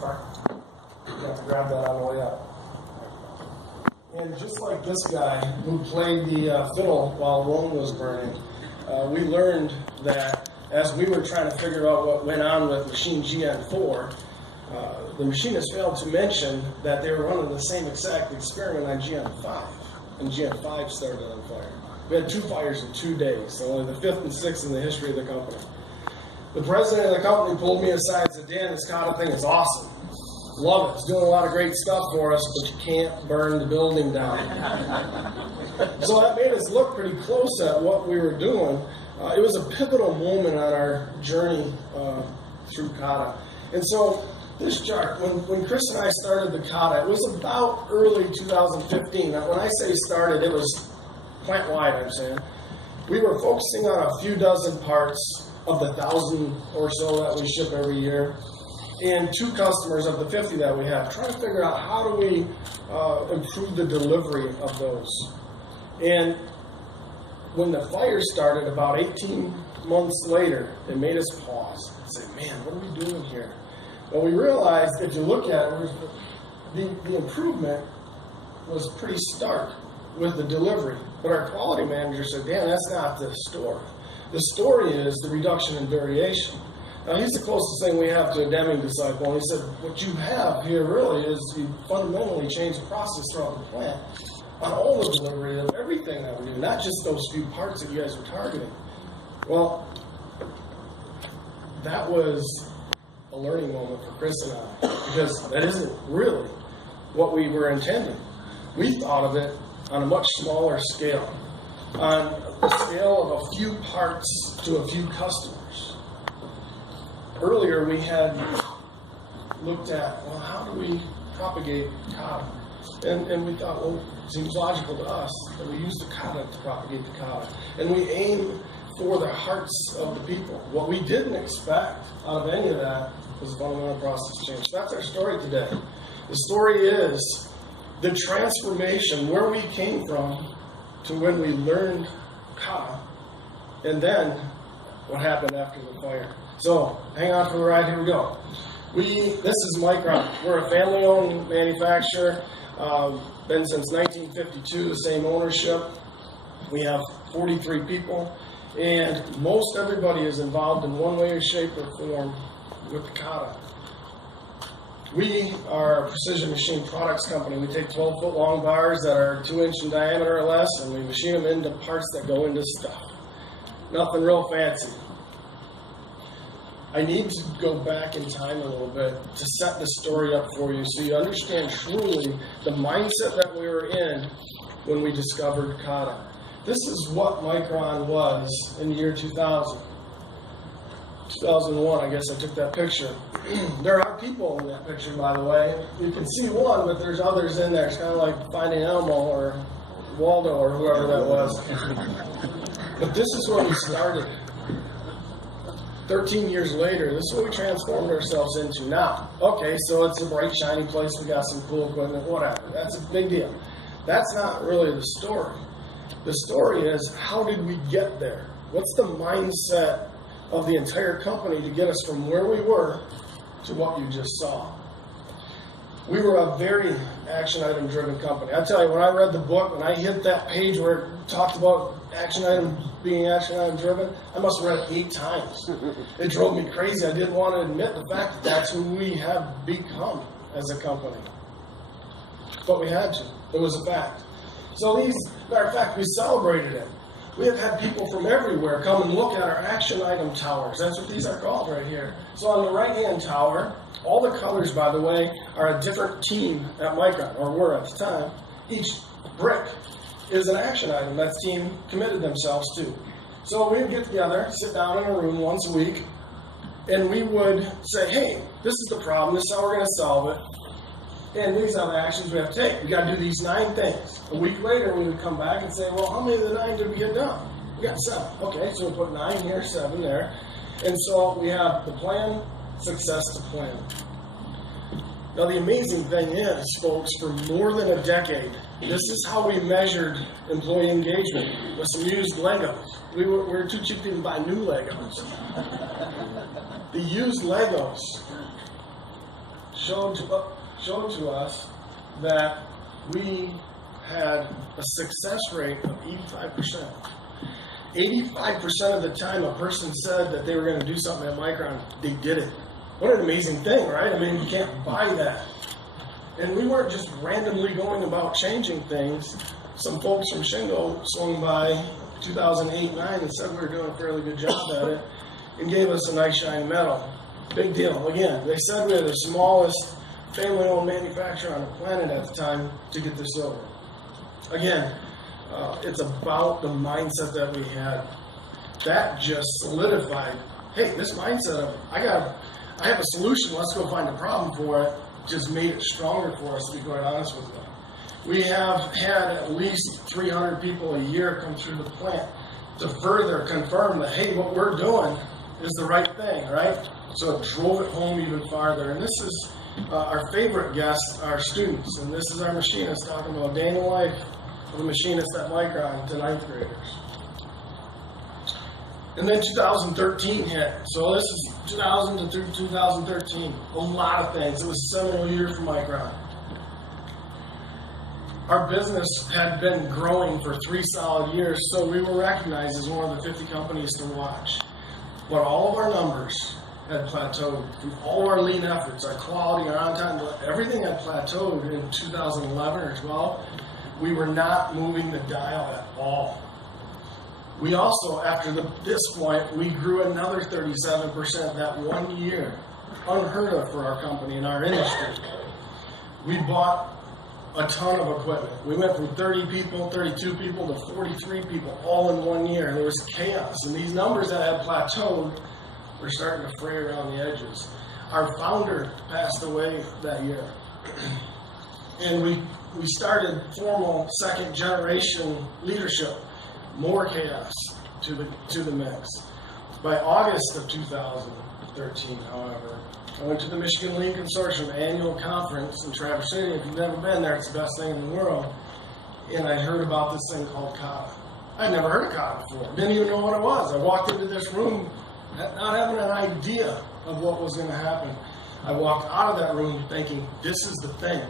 Sorry. You have to grab that on the way up. And just like this guy who played the fiddle while Rome was burning, we learned that as we were trying to figure out what went on with machine GN4, the machinists failed to mention that they were running the same exact experiment on GN5, and GN5 started on fire. We had 2 fires in 2 days, so only the 5th and 6th in the history of the company. The president of the company pulled me aside and said, Dan, this Kata thing is awesome. Love it. It's doing a lot of great stuff for us, but you can't burn the building down. So that made us look pretty close at what we were doing. It was a pivotal moment on our journey through Kata. And so this chart, when Chris and I started the Kata, it was about early 2015. Now, when I say started, it was plant-wide, I'm saying. We were focusing on a few dozen parts of the 1,000 or so that we ship every year, and 2 customers of the 50 that we have, trying to figure out how do we improve the delivery of those. And when the fire started about 18 months later, it made us pause and say, man, what are we doing here? Well, we realized, if you look at it, the improvement was pretty stark with the delivery. But our quality manager said, Dan, that's not the story. The story is the reduction in variation. Now, he's the closest thing we have to a Deming disciple. And he said, what you have here really is you fundamentally change the process throughout the plant on all the delivery of everything that we do, not just those few parts that you guys were targeting. Well, that was a learning moment for Chris and I, because that isn't really what we were intending. We thought of it on a much smaller scale, on the scale of a few parts to a few customers. Earlier, we had looked at, well, how do we propagate Kata? And we thought, well, it seems logical to us that we use the Kata to propagate the Kata. And we aim for the hearts of the people. What we didn't expect out of any of that was a fundamental process change. So that's our story today. The story is the transformation, where we came from to when we learned Kata, and then what happened after the fire. So hang on for the ride. Here we go. This is Micron. We're a family-owned manufacturer. Been since 1952, the same ownership. We have 43 people, and most everybody is involved in one way, shape, or form with the Kata. We are a precision machine products company. We take 12-foot long bars that are 2-inch in diameter or less, and we machine them into parts that go into stuff. Nothing real fancy. I need to go back in time a little bit to set the story up for you so you understand truly the mindset that we were in when we discovered Kata. This is what Micron was in the year 2000. 2001, I guess I took that picture. There are people in that picture, by the way. You can see one, but there's others in there. It's kind of like Finding Elmo or Waldo or whoever that was. But this is where we started. 13 years later, this is what we transformed ourselves into now. Okay, so it's a bright, shiny place. We got some cool equipment, whatever. That's a big deal. That's not really the story. The story is, how did we get there? What's the mindset of the entire company to get us from where we were to what you just saw? We were a very action item driven company. I tell you, when I read the book, when I hit that page where it talked about action item being action item driven, I must have read it 8 times. It drove me crazy. I didn't want to admit the fact that that's who we have become as a company. But we had to. It was a fact. So matter of fact, we celebrated it. We have had people from everywhere come and look at our action item towers. That's what these are called right here. So on the right-hand tower, all the colors, by the way, are a different team at Micron, or were at the time. Each brick is an action item that the team committed themselves to. So we would get together, sit down in a room once a week, and we would say, hey, this is the problem, this is how we're going to solve it, and these are the actions we have to take. We got to do these 9 things. A week later, we would come back and say, well, how many of the 9 did we get done? We got 7. Okay, so we put 9 here, 7 there. And so we have the plan, success to plan. Now, the amazing thing is, folks, for more than a decade, this is how we measured employee engagement, with some used Legos. We were too cheap to even buy new Legos. The used Legos showed to us that we had a success rate of 85%. 85% of the time a person said that they were going to do something at Micron, they did it. What an amazing thing, right? I mean, you can't buy that. And we weren't just randomly going about changing things. Some folks from Shingo swung by 2008-9 and said we were doing a fairly good job at it and gave us a nice shiny medal. Big deal. Again, they said we were the smallest family-owned manufacturer on the planet at the time to get this over. Again, it's about the mindset that we had. That just solidified, hey, this mindset of, I have a solution, let's go find a problem for it, just made it stronger for us, to be quite honest with you. We have had at least 300 people a year come through the plant to further confirm that, hey, what we're doing is the right thing, right? So it drove it home even farther. And this is our favorite guest, our students. And this is our machinist talking about a day in the life of a machinist at Micron to 9th graders. And then 2013 hit. So this is 2000 to 2013. A lot of things. It was a seminal year for Micron. Our business had been growing for 3 solid years, so we were recognized as one of the 50 companies to watch. But all of our numbers had plateaued. Through all of our lean efforts, our quality, our on-time, everything had plateaued in 2011 or 12. We were not moving the dial at all. We also, after this point, we grew another 37% that 1 year. Unheard of for our company in our industry. We bought a ton of equipment. We went from 30 people, 32 people to 43 people all in 1 year. There was chaos. And these numbers that had plateaued were starting to fray around the edges. Our founder passed away that year. And we started formal second generation leadership. More chaos to the mix. By August of 2013, however, I went to the Michigan Lean Consortium annual conference in Traverse City. If you've never been there, it's the best thing in the world. And I heard about this thing called Kata. I'd never heard of Kata before. Didn't even know what it was. I walked into this room not having an idea of what was going to happen. I walked out of that room thinking, this is the thing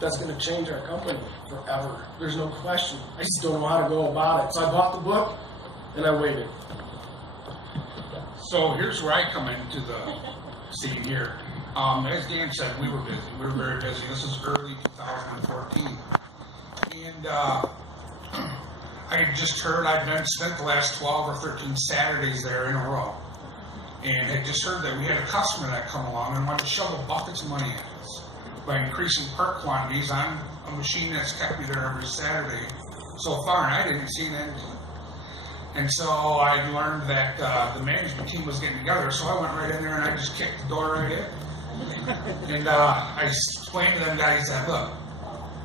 that's going to change our company forever. There's no question. I just don't know how to go about it. So I bought the book and I waited. So here's where I come into the scene here. As Dan said, we were busy. We were very busy. This is early 2014. And I had just heard I'd spent the last 12 or 13 Saturdays there in a row. And had just heard that we had a customer that come along and wanted to shovel buckets of money at us by increasing part quantities on a machine that's kept me there every Saturday so far, and I didn't see an end to it. And so I learned that the management team was getting together, so I went right in there and I just kicked the door right in. And I explained to them guys that, look,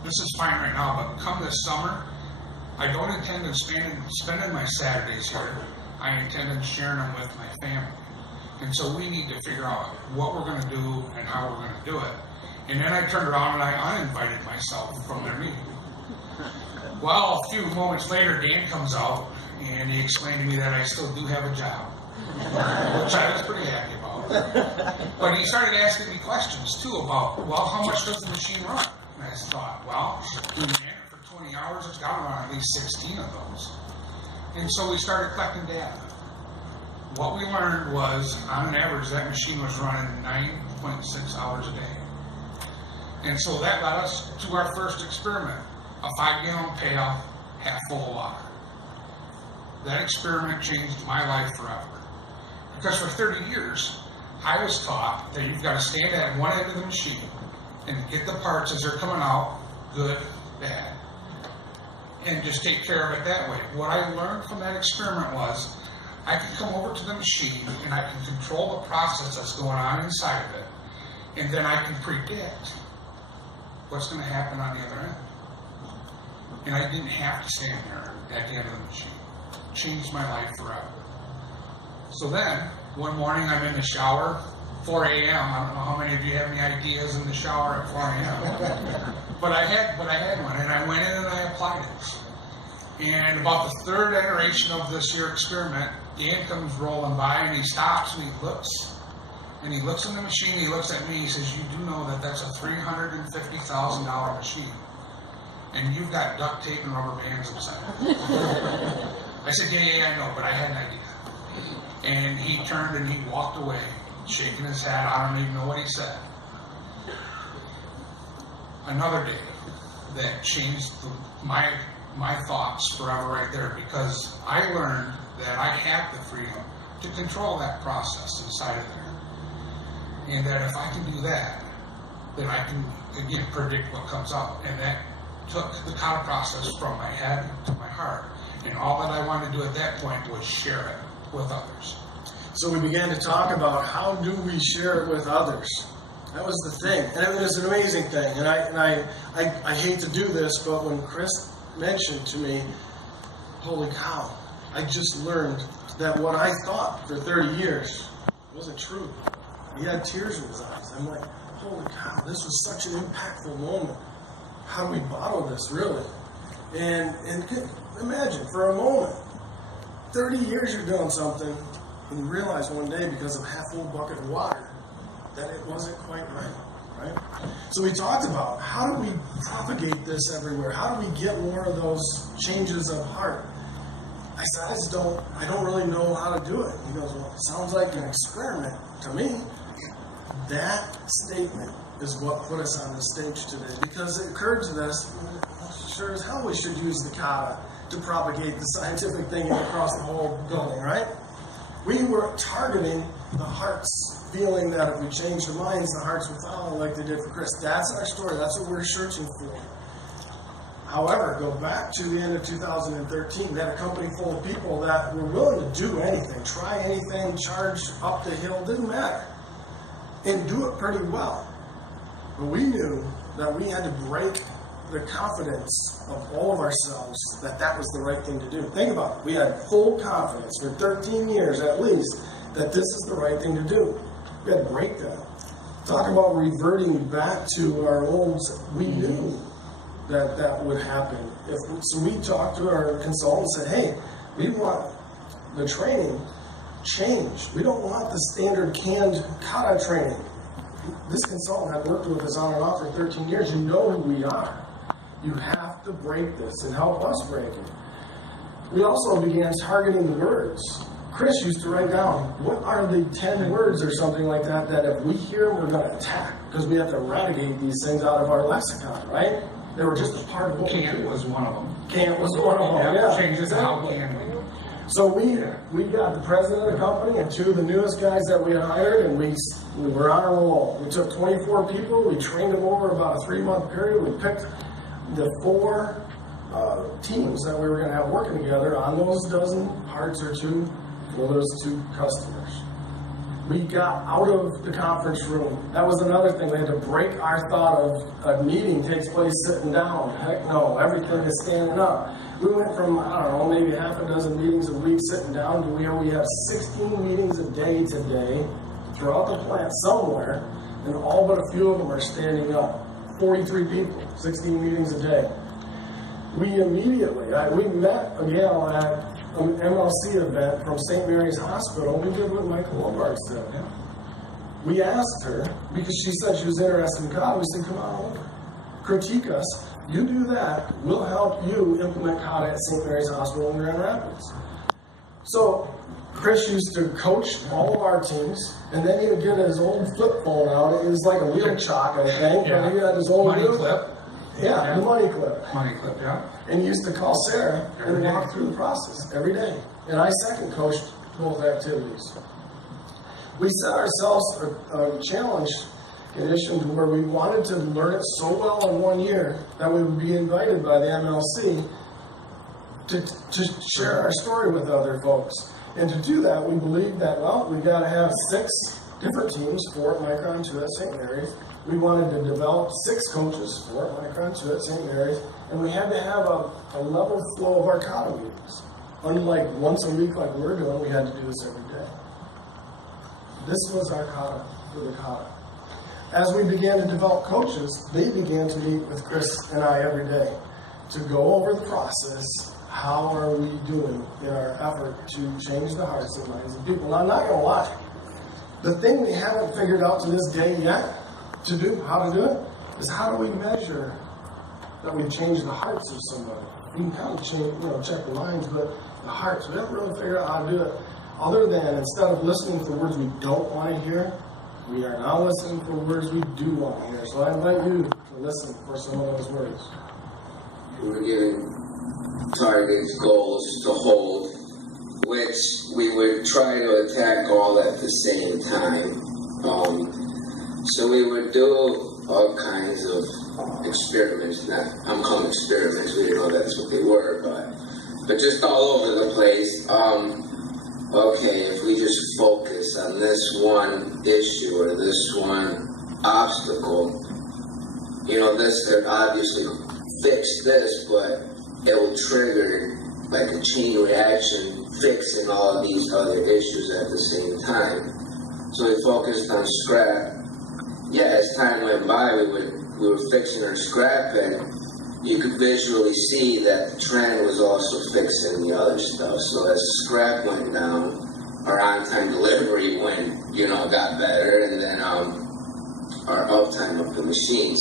this is fine right now, but come this summer, I don't intend on spending my Saturdays here. I intend on sharing them with my family. And so we need to figure out what we're going to do and how we're going to do it. And then I turned around and I uninvited myself from their meeting. Well, a few moments later, Dan comes out and he explained to me that I still do have a job, which I was pretty happy about. But he started asking me questions too about, well, how much does the machine run? And I thought, well, doing it for 20 hours, it's got to run at least 16 of those. And so we started collecting data. What we learned was, on an average, that machine was running 9.6 hours a day. And so that got us to our first experiment, a 5-gallon pail, half full of water. That experiment changed my life forever. Because for 30 years, I was taught that you've got to stand at one end of the machine and get the parts as they're coming out, good, bad, and just take care of it that way. What I learned from that experiment was I can come over to the machine and I can control the process that's going on inside of it, and then I can predict what's going to happen on the other end. And I didn't have to stand there at the end of the machine. It changed my life forever. So then, one morning I'm in the shower, 4 a.m. I don't know how many of you have any ideas in the shower at 4 a.m. but I had one, and I went in and I applied it. And about the third iteration of this here experiment, Dan comes rolling by and he stops and he looks And he looks in the machine, he looks at me, he says, you do know that that's a $350,000 machine. And you've got duct tape and rubber bands inside. I said, yeah, I know, but I had an idea. And he turned and he walked away, shaking his head. I don't even know what he said. Another day that changed my thoughts forever right there, because I learned that I have the freedom to control that process inside of there. And that if I can do that, then I can, again, predict what comes out. And that took the Kata process from my head to my heart. And all that I wanted to do at that point was share it with others. So we began to talk about how do we share it with others. That was the thing. And it was an amazing thing. And I hate to do this, but when Chris mentioned to me, holy cow, I just learned that what I thought for 30 years wasn't true. He had tears in his eyes. I'm like, holy cow, this was such an impactful moment. How do we bottle this, really? And imagine, for a moment, 30 years you're doing something, and you realize one day, because of a half-full bucket of water, that it wasn't quite right? So we talked about, how do we propagate this everywhere? How do we get more of those changes of heart? I said, I don't really know how to do it. He goes, well, it sounds like an experiment to me. That statement is what put us on the stage today, because it occurred to us, sure as hell we should use the Kata to propagate the scientific thinking across the whole building, right? We were targeting the hearts, feeling that if we change the minds, the hearts would follow like they did for Chris. That's our story. That's what we're searching for. However, go back to the end of 2013, we had a company full of people that were willing to do anything, try anything, charge up the hill, didn't matter, and do it pretty well. But we knew that we had to break the confidence of all of ourselves that that was the right thing to do. Think about it. We had full confidence for 13 years at least that this is the right thing to do. We had to break that. Talk about reverting back to our old, we knew that that would happen. So we talked to our consultant and said, hey, we want the training changed. We don't want the standard canned Kata training. This consultant had worked with us on and off for 13 years. You know who we are. You have to break this and help us break it. We also began targeting the words. Chris used to write down, what are the 10 words or something like that, that if we hear, we're going to attack, because we have to eradicate these things out of our lexicon, right? They were just a part of what we do. Can't was one of them. Can't was one of them, yeah. Changes how can we. So we got the president of the company and two of the newest guys that we hired, and we were on a roll. We took 24 people, we trained them over about a 3-month period. We picked the 4 teams that we were going to have working together on those dozen parts or two for those 2 customers. We got out of the conference room. That was another thing. We had to break our thought of a meeting takes place sitting down. Heck no, everything is standing up. We went from, I don't know, maybe half a dozen meetings a week sitting down to where we have 16 meetings a day today throughout the plant somewhere, and all but a few of them are standing up. 43 people, 16 meetings a day. We immediately, we met a gal at an MLC event from St. Mary's Hospital. We did what Michael Lombard said. We asked her, because she said she was interested in Kata, we said, come on over, critique us. You do that, we'll help you implement Kata at St. Mary's Hospital in Grand Rapids. So Chris used to coach all of our teams, and then he would get his old flip phone out. It was like a wheel chalk, I think. Yeah. And he had his old money clip. Yeah, the money clip. Money clip, yeah. And he used to call Sarah and Every day. walk through the process every day. And I second coached both activities. We set ourselves a challenge condition to where we wanted to learn it so well in 1 year that we would be invited by the MLC to share our story with other folks. And to do that, we believed that, well, we got to have 6 different teams, 4 at Micron, 2 at St. Mary's. We wanted to develop 6 coaches, 4 at Micron, 2 at St. Mary's, and we had to have a level flow of our Kata meetings. Unlike once a week like we're doing, we had to do this every day. This was our Kata for the Kata. As we began to develop coaches, they began to meet with Chris and I every day to go over the process. How are we doing in our effort to change the hearts and minds of people? Now, I'm not going to lie. The thing we haven't figured out to this day yet how to do it, is how do we measure that we've changed the hearts of somebody? We can kind of change, check the minds, but the hearts, we haven't really figured out how to do it. Other than instead of listening for words we don't want to hear, we are now listening for words we do want to hear. So I invite you to listen for some of those words. We were given targets, goals to hold, which we would try to attack all at the same time. So we would do all kinds of experiments. I'm calling experiments. We didn't know that's what they were, but just all over the place. Okay, if we just focus on this one issue or this one obstacle, this could obviously fix this, but it will trigger like a chain reaction fixing all of these other issues at the same time. So we focused on scrap. Yeah, as time went by, we were fixing our scrap, and you could visually see that the trend was also fixing the other stuff. So as scrap went down, our on-time delivery got better, and then our uptime of the machines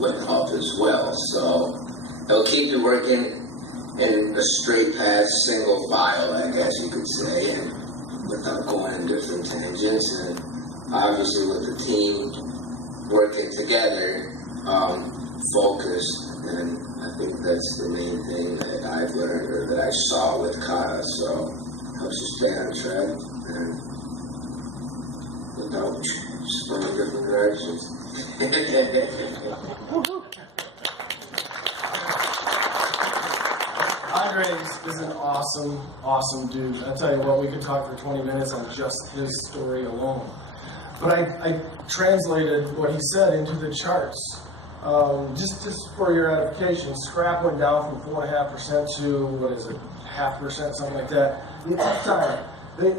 went up as well. So it'll keep you working in a straight path, single file, I guess you could say, and without going in different tangents. And obviously with the team working together, focused, and I think that's the main thing that I've learned or that I saw with Kata. So helps you stay on track and without spinning different directions. Andres is an awesome dude. I tell you what, we could talk for 20 minutes on just his story alone. But I translated what he said into the charts. Just for your edification, scrap went down from 4.5% to, 0.5%, something like that. The uptime,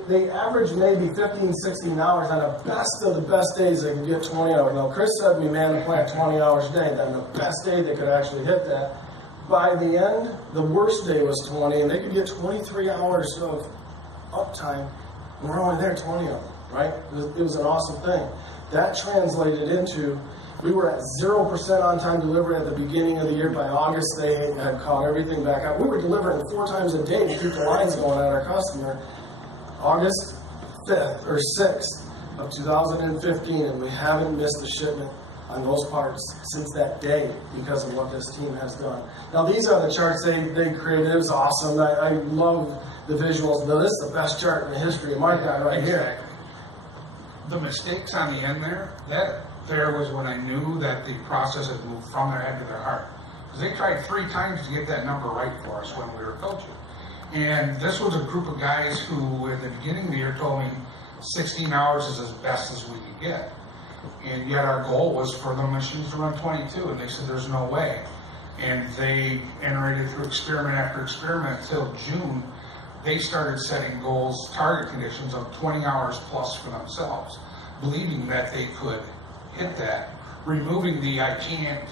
they average maybe 15, 16 hours. On the best of the best days, they can get 20 hours. Now, Chris said we man the plant 20 hours a day. Then the best day, they could actually hit that. By the end, the worst day was 20, and they could get 23 hours of uptime, and we're only there 20 of them, right? It was an awesome thing. That translated into, we were at 0% on-time delivery at the beginning of the year. By August, they had caught everything back up. We were delivering 4 times a day to keep the lines going at our customer. August 5th or 6th of 2015, and we haven't missed a shipment on those parts since that day because of what this team has done. Now, these are the charts they created. It was awesome. I love the visuals. Now, this is the best chart in the history of my guy right here. The mistakes on the end there was when I knew that the process had moved from their head to their heart. Because they tried 3 times to get that number right for us when we were coaching. And this was a group of guys who, at the beginning of the year, told me 16 hours is as best as we could get. And yet our goal was for the machines to run 22, and they said there's no way. And they iterated through experiment after experiment until June. They started setting goals, target conditions of 20 hours plus for themselves, believing that they could hit that, removing the I can't,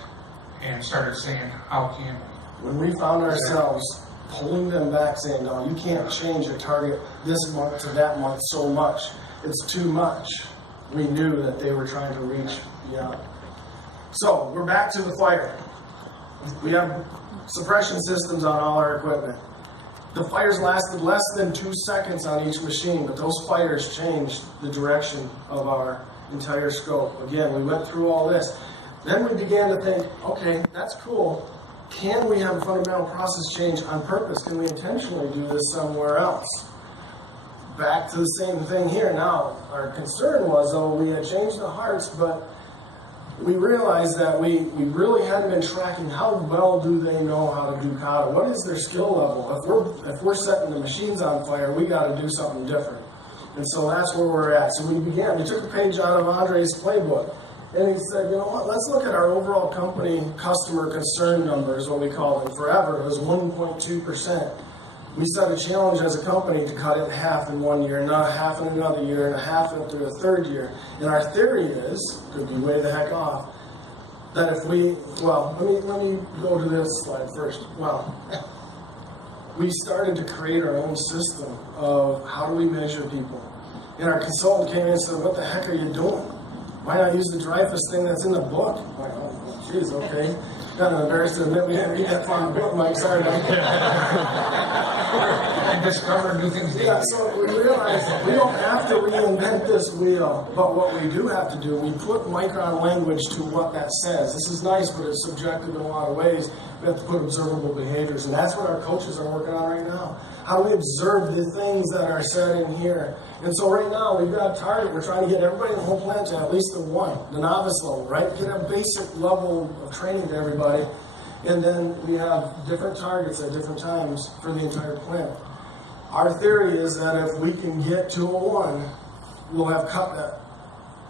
and started saying, how can we? When we found ourselves pulling them back, saying, no, you can't change your target this month to that month so much. It's too much. We knew that they were trying to reach beyond. So we're back to the fire. We have suppression systems on all our equipment. The fires lasted less than 2 seconds on each machine, but those fires changed the direction of our entire scope. Again, we went through all this. Then we began to think, okay, that's cool. Can we have a fundamental process change on purpose? Can we intentionally do this somewhere else? Back to the same thing here. Now, our concern was, we had changed the hearts, but we realized that we really hadn't been tracking how well do they know how to do kata. What is their skill level? If we're setting the machines on fire, we got to do something different. And so that's where we're at. So we took a page out of Andre's playbook, and he said, you know what, let's look at our overall company customer concern numbers, what we call them. Forever, it was 1.2%. We set a challenge as a company to cut it in half in 1 year, not half in another year, and a half into a third year. And our theory is, could be way the heck off, that if we, let me go to this slide first. We started to create our own system of how do we measure people. And our consultant came in and said, what the heck are you doing? Why not use the Dreyfus thing that's in the book? I'm like, oh, geez, okay. Kind of embarrassed to admit we didn't read that far in the book, Mike. Sorry, Mike. And discover new things. Yeah, so we realized we don't have to reinvent this wheel, but what we do have to do, we put Micron language to what that says. This is nice, but it's subjective in a lot of ways. We have to put observable behaviors, and that's what our coaches are working on right now. How do we observe the things that are said in here? And so right now, we've got a target. We're trying to get everybody in the whole plant to at least the novice level, right? Get a basic level of training to everybody. And then we have different targets at different times for the entire plant. Our theory is that if we can get to a 1, we'll have cut that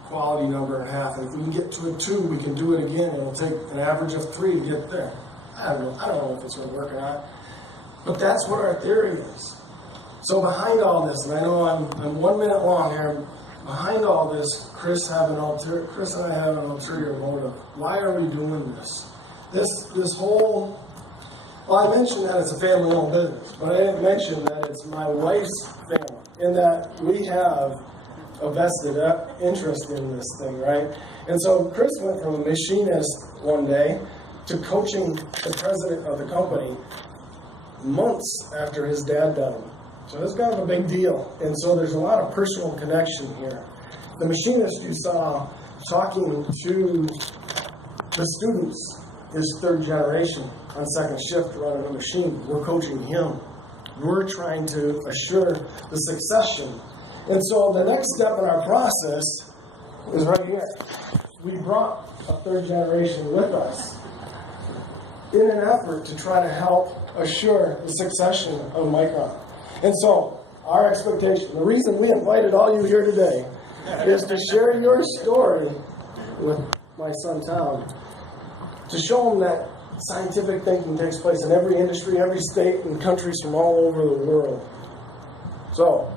quality number in half. And if we can get to a 2, we can do it again. And it'll take an average of 3 to get there. I don't know if it's going to work or not. But that's what our theory is. So behind all this, and I know I'm 1 minute long here, behind all this, Chris and I have an ulterior motive. Why are we doing this? This whole, well, I mentioned that it's a family-owned business, but I didn't mention that it's my wife's family, and that we have a vested interest in this thing, right? And so Chris went from a machinist one day to coaching the president of the company months after his dad died. So it's kind of a big deal. And so there's a lot of personal connection here. The machinist you saw talking to the students is 3rd generation on 2nd shift running a machine. We're coaching him. We're trying to assure the succession. And so the next step in our process is right here. We brought a 3rd generation with us in an effort to try to help assure the succession of Micron. And so, our expectation, the reason we invited all you here today is to share your story with my son Tom, to show him that scientific thinking takes place in every industry, every state, and countries from all over the world. So,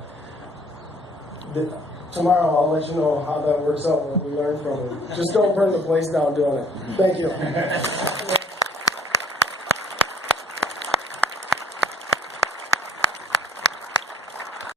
tomorrow I'll let you know how that works out, what we learned from it. Just don't burn the place down doing it. Thank you.